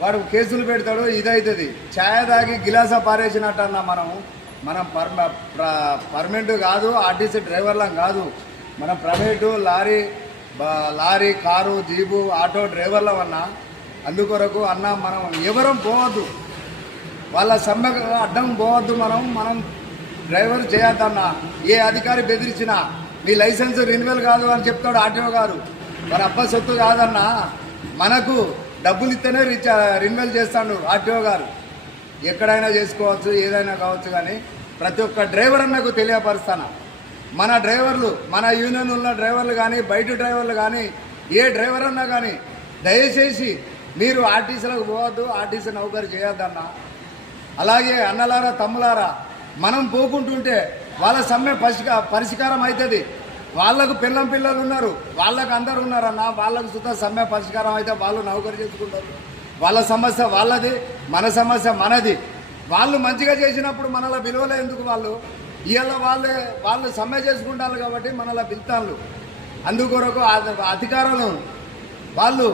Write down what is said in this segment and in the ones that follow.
వాడు కేసులు పెడతాడు, ఇదవుతుంది. ఛాయ తాగి గిలాస పారేసినట్టు అన్న మనం పర్మనెంట్ కాదు, ఆర్టీసీ డ్రైవర్లం కాదు, మనం private lorry car jeep auto డ్రైవర్లం అన్నా. అందుకొరకు అన్న మనం ఎవరం పోవద్దు, వాళ్ళ సమ్మెకు అడ్డం పోవద్దు. మనం డ్రైవర్ చేయొద్దన్న. ఏ అధికారి బెదిరించినా మీ లైసెన్స్ రెన్యువల్ కాదు అని చెప్తాడు ఆర్టీఓ గారు. మన అబ్బ సొత్తు కాదన్న, మనకు డబ్బులు ఇస్తేనే రెన్యువల్ చేస్తాడు ఆర్టీఓ గారు. ఎక్కడైనా చేసుకోవచ్చు, ఏదైనా కావచ్చు, కానీ ప్రతి ఒక్క డ్రైవర్ అన్నకు తెలియపరుస్తాను. మన డ్రైవర్లు, మన యూనియన్ ఉన్న డ్రైవర్లు కానీ, బయట డ్రైవర్లు కానీ, ఏ డ్రైవర్ అన్నా కానీ దయచేసి మీరు ఆర్టీసీలకు పోవద్దు, ఆర్టీసీ నౌకరు చేయొద్దన్న. అలాగే అన్నలారా తమ్ములారా, మనం పోకుంటుంటే వాళ్ళ సమ్మె పరిష్కారం అవుతుంది. వాళ్ళకు పిల్లలు ఉన్నారు, వాళ్ళకు అందరు ఉన్నారన్న, వాళ్ళకు సుతా సమ్మె పరిష్కారం అయితే వాళ్ళు నౌకరు చేసుకుంటారు. వాళ్ళ సమస్య వాళ్ళది, మన సమస్య మనది. వాళ్ళు మంచిగా చేసినప్పుడు మనలా విలువలే ఎందుకు? ఇవాళ వాళ్ళు సమ్మె చేసుకుంటారు కాబట్టి మనలా పిలుతాళ్ళు. అందుకొరకు అధికారులు వాళ్ళు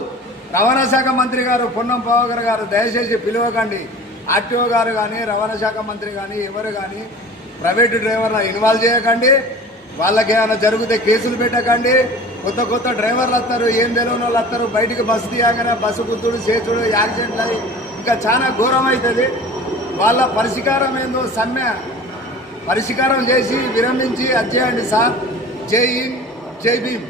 రవాణా శాఖ మంత్రి గారు పొన్నం ప్రభాకర్ గారు దయచేసి పిలవకండి. ఆర్టీఓ గారు కానీ, రవాణా శాఖ మంత్రి కానీ, ఎవరు కానీ ప్రైవేటు డ్రైవర్ల ఇన్వాల్వ్ చేయకండి. వాళ్ళకి ఏమైనా జరిగితే కేసులు పెట్టకండి. కొత్త డ్రైవర్లు వస్తారు, ఏం తెలియని వాళ్ళు వస్తారు, బయటికి బస్సు తీయగానే బస్సు గుద్దుడు చేసుడు యాక్సిడెంట్లు అయ్యి ఇంకా చాలా ఘోరం అవుతుంది. వాళ్ళ పరిష్కారం ఏందో సమ్మె పరిష్కారం చేసి విరమించి అచ్చేయండి సార్. జై హింద్, జై భీమ్.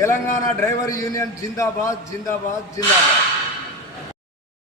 తెలంగాణ డ్రైవర్ యూనియన్ జిందాబాద్, జిందాబాద్, జిందాబాద్.